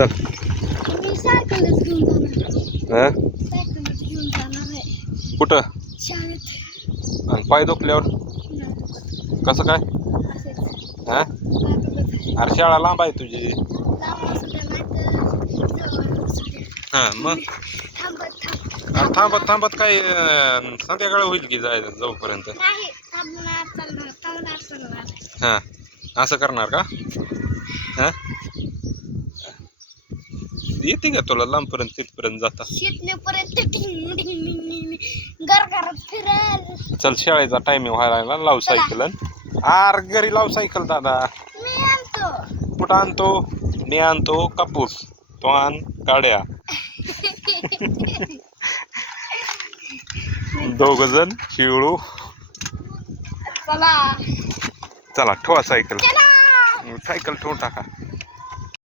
चल. मी सायकलच घेऊन जाणार. हा सायकलच घेऊन जाणार आहे कुठं? शाळेत. आणि पाय दुखल्यावर नाही, कसं काय? असेच. हा बाजूलाच. अरे शाळा लांब आहे तुझी. लांब सुद्धा नाही तर जवळ सुद्धा. हा मग थांबत थांबत थांबत काय संध्याकाळ होईल की जायचं जाऊपर्यंत. नाही, थांबणार. हा असं करणार का? हा येते का तुला लांबपर्यंत तिथपर्यंत जाता? शिकण्यापर्यंत घरात फिरायला. चल शाळेचा टायमिंग व्हायला लागला. लाव सायकल. आर घरी लाव सायकल दादा. मी आणतो. कुठं आणतो? मी आणतो कापूस. तो आण काड्या. दोघ जण शिळू. चला चला ठेवा सायकल. चला. सायकल ठेवून टाका.